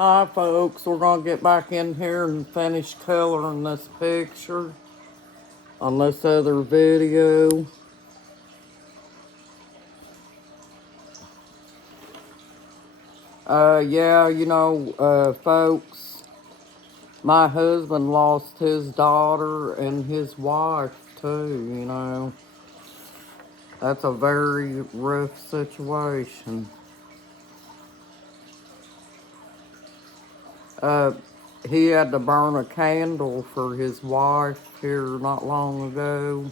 Hi folks, we're gonna get back in here and finish coloring this picture on this other video. Yeah, folks, my husband lost his daughter and his wife too. That's a very rough situation. Uh, he had to burn a candle for his wife here not long ago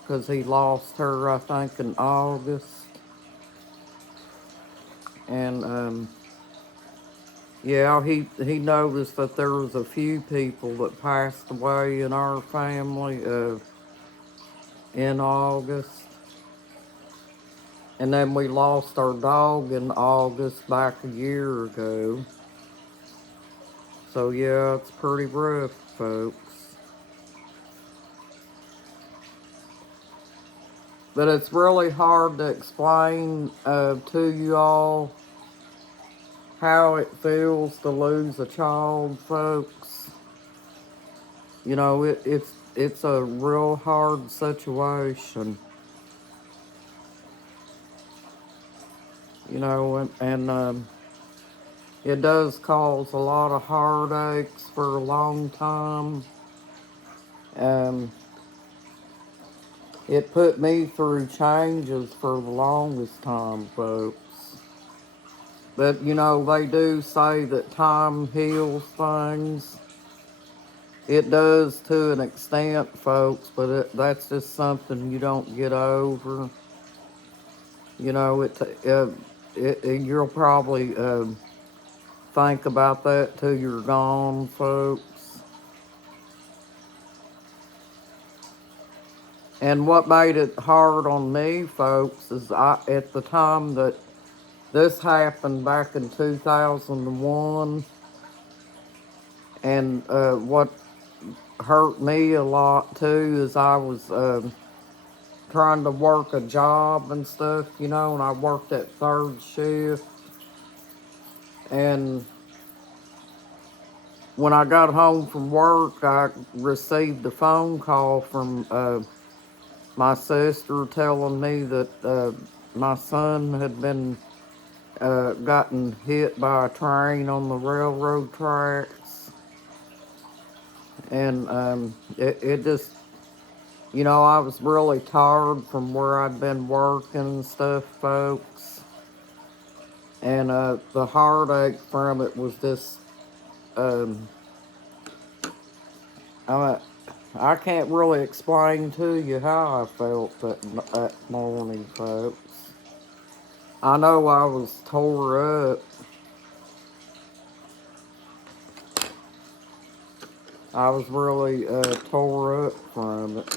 because he lost her, I think, in August. And, yeah, he noticed that there was a few people that passed away in our family in August. And then we lost our dog in August back a year ago. So yeah, it's pretty rough, folks. But it's really hard to explain to you all how it feels to lose a child, folks. It's a real hard situation. And it does cause a lot of heartaches for a long time. Um, it put me through changes for the longest time, folks. But, they do say that time heals things. It does to an extent, folks, but that's just something you don't get over. You know, you'll probably think about that till you're gone, folks. And what made it hard on me, folks, is at the time that this happened back in 2001, and what hurt me a lot too is I was trying to work a job and stuff, and I worked at third shift. And when I got home from work, I received a phone call from my sister telling me that my son had been gotten hit by a train on the railroad tracks. And it just, I was really tired from where I'd been working and stuff, folks. And the heartache from it was just, um, I can't really explain to you how I felt that morning, folks. I know I was tore up. I was really tore up from it.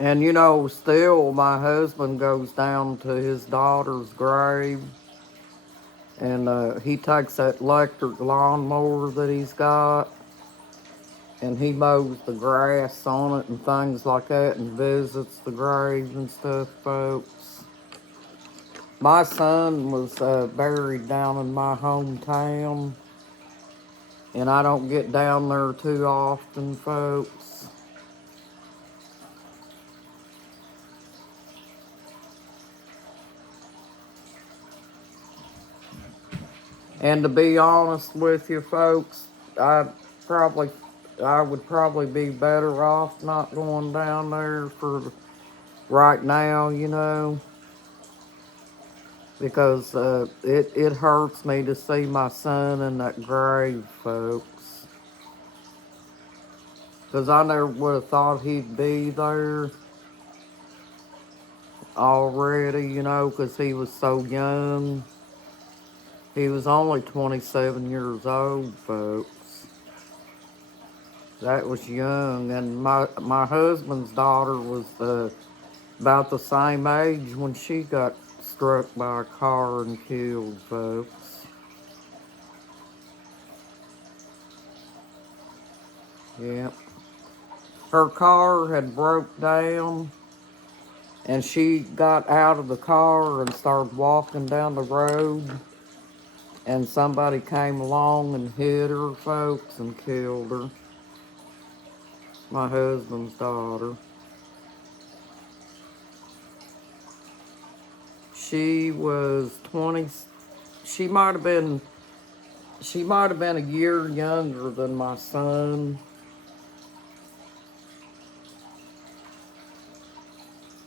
And still my husband goes down to his daughter's grave, and he takes that electric lawnmower that he's got and he mows the grass on it and things like that and visits the grave and stuff, folks. My son was buried down in my hometown, and I don't get down there too often, folks. And to be honest with you, folks, probably, I would probably be better off not going down there for right now, because it hurts me to see my son in that grave, folks. Because I never would have thought he'd be there already, because he was so young. He was only 27 years old, folks. That was young. And my husband's daughter was about the same age when she got struck by a car and killed, folks. Yep. Her car had broke down, And she got out of the car and started walking down the road. And somebody came along and hit her, folks, and killed her. My husband's daughter. She was 20. She might have been. She might have been a year younger than my son.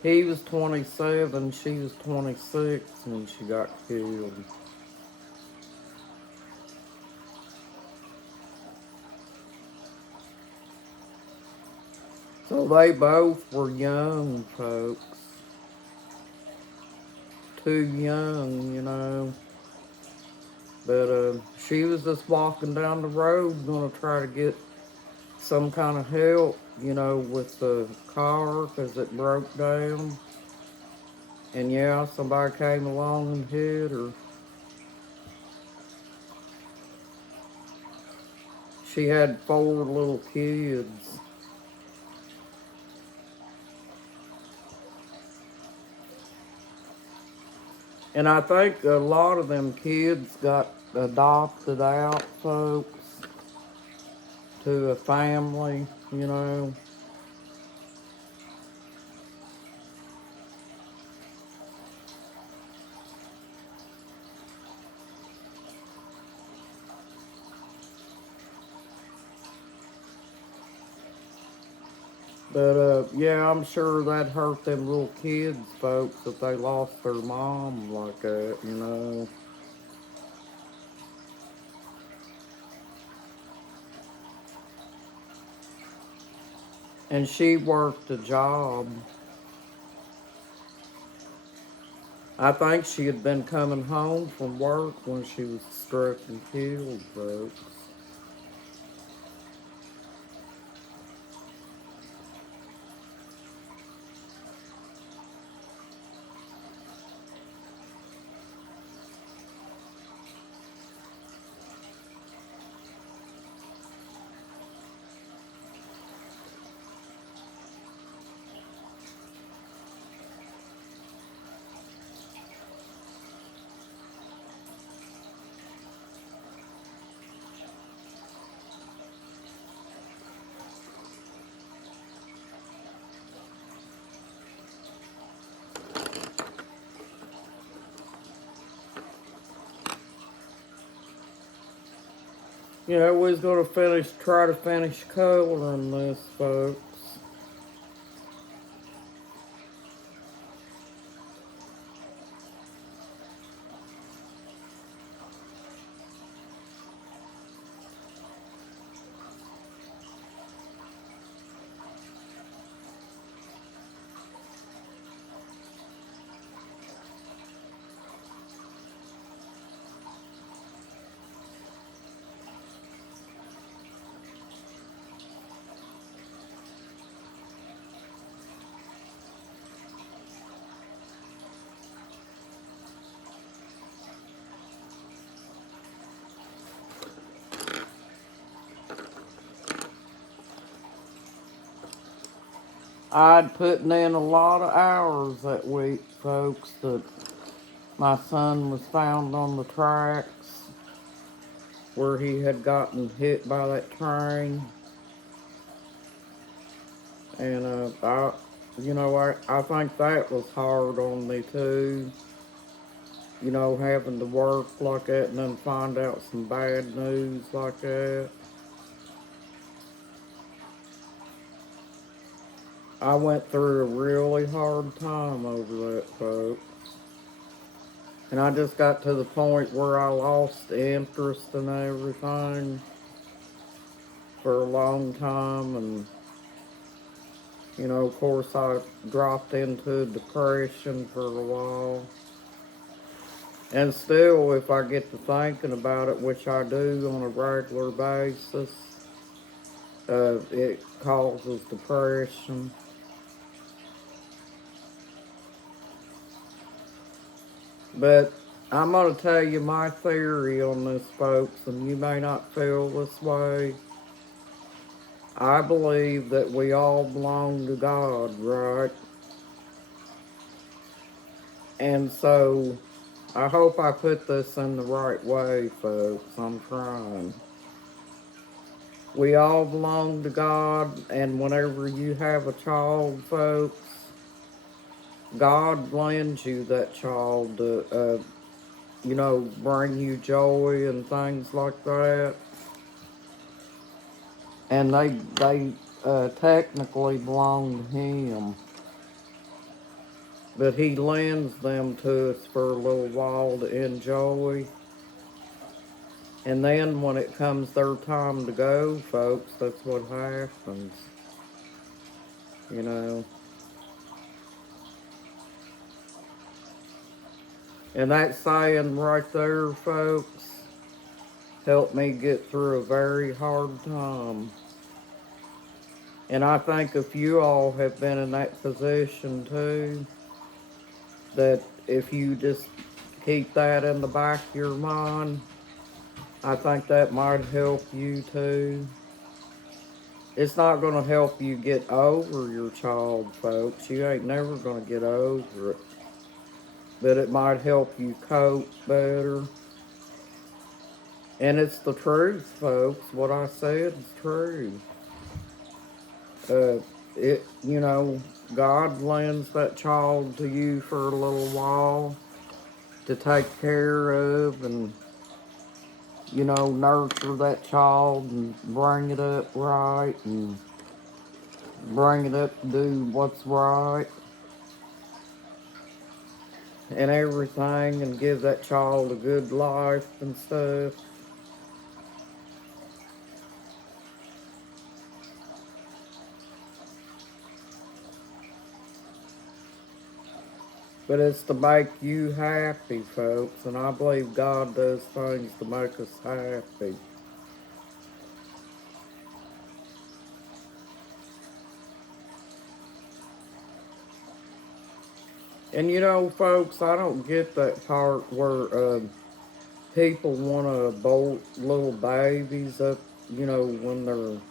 He was 27. She was 26 when she got killed. So they both were young folks. Too young, you know. But she was just walking down the road gonna try to get some kind of help, you know, with the car because it broke down. And yeah, somebody came along and hit her. She had 4 little kids. And I think a lot of them kids got adopted out, folks, to a family, you know. But yeah, I'm sure that hurt them little kids, folks, if they lost their mom like that, you know. And she worked a job. I think she had been coming home from work when she was struck and killed, folks. You know, we was gonna try to finish coloring this, folks. I'd putting in a lot of hours that week, folks, that my son was found on the tracks where he had gotten hit by that train. And I think that was hard on me too. You know, having to work like that and then find out some bad news like that. I went through a really hard time over that, folks. And I just got to the point where I lost interest in everything for a long time. And, you know, of course, I dropped into depression for a while. And still, if I get to thinking about it, which I do on a regular basis, it causes depression. But I'm going to tell you my theory on this, folks, and you may not feel this way. I believe that we all belong to God, right? And so I hope I put this in the right way, folks. I'm trying. We all belong to God, and whenever you have a child, folks, God lends you that child to, bring you joy and things like that. And they technically belong to Him, but He lends them to us for a little while to enjoy. And then when it comes their time to go, folks, that's what happens, you know. And that saying right there, folks, helped me get through a very hard time. And I think if you all have been in that position too, that if you just keep that in the back of your mind, I think that might help you too. It's not going to help you get over your child, folks. You ain't never going to get over it. But it might help you cope better. And it's the truth, folks. What I said is true. Uh, God lends that child to you for a little while to take care of and, nurture that child and bring it up right and bring it up to do what's right and everything and give that child a good life and stuff. But it's to make you happy, folks, and I believe God does things to make us happy. And folks, I don't get that part where people want to bolt little babies up, when they're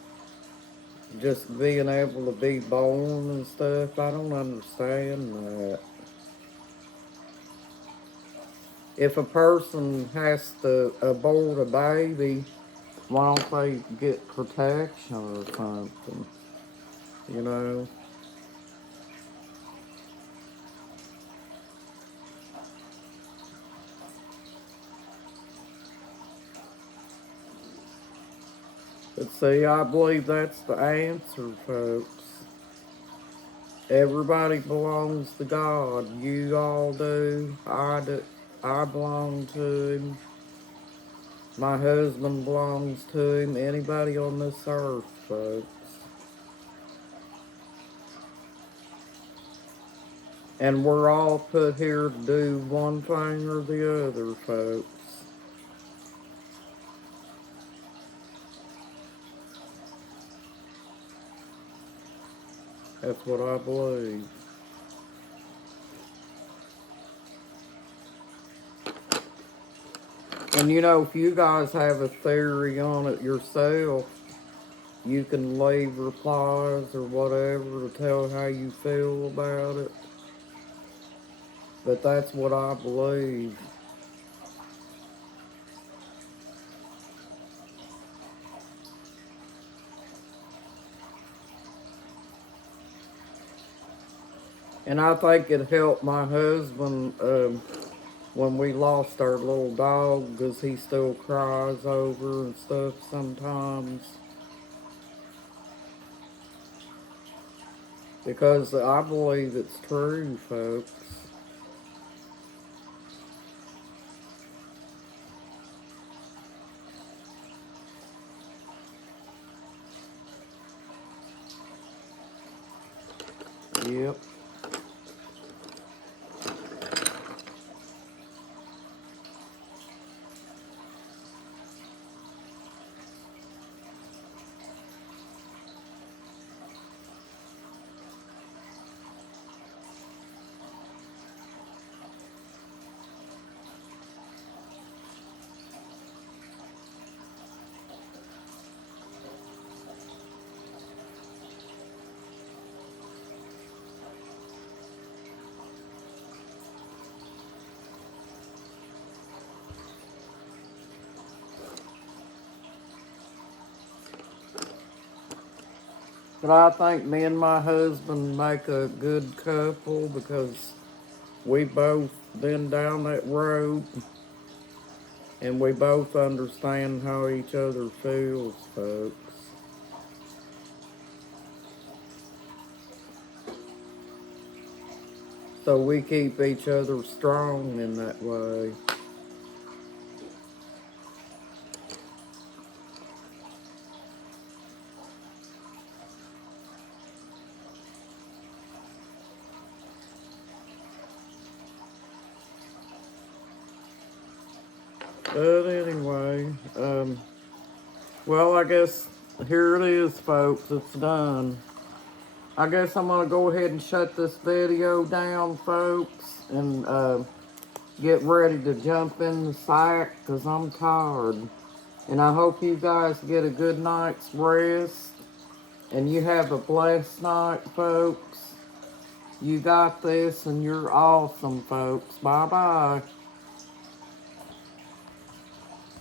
just being able to be born and stuff. I don't understand that. If a person has to abort a baby, why don't they get protection or something, you know? But see, I believe that's the answer, folks. Everybody belongs to God. You all do. I do. I belong to Him. My husband belongs to Him. Anybody on this earth, folks. And we're all put here to do one thing or the other, folks. That's what I believe. And if you guys have a theory on it yourself, you can leave replies or whatever to tell how you feel about it. But that's what I believe. And I think it helped my husband when we lost our little dog because he still cries over and stuff sometimes. Because I believe it's true, folks. Yep. But I think me and my husband make a good couple because we both been down that road and we both understand how each other feels, folks. So we keep each other strong in that way. But anyway, well, I guess here it is, folks. It's done. I guess I'm gonna go ahead and shut this video down, folks, and get ready to jump in the sack because I'm tired. And I hope you guys get a good night's rest and you have a blessed night, folks. You got this and you're awesome, folks. Bye bye.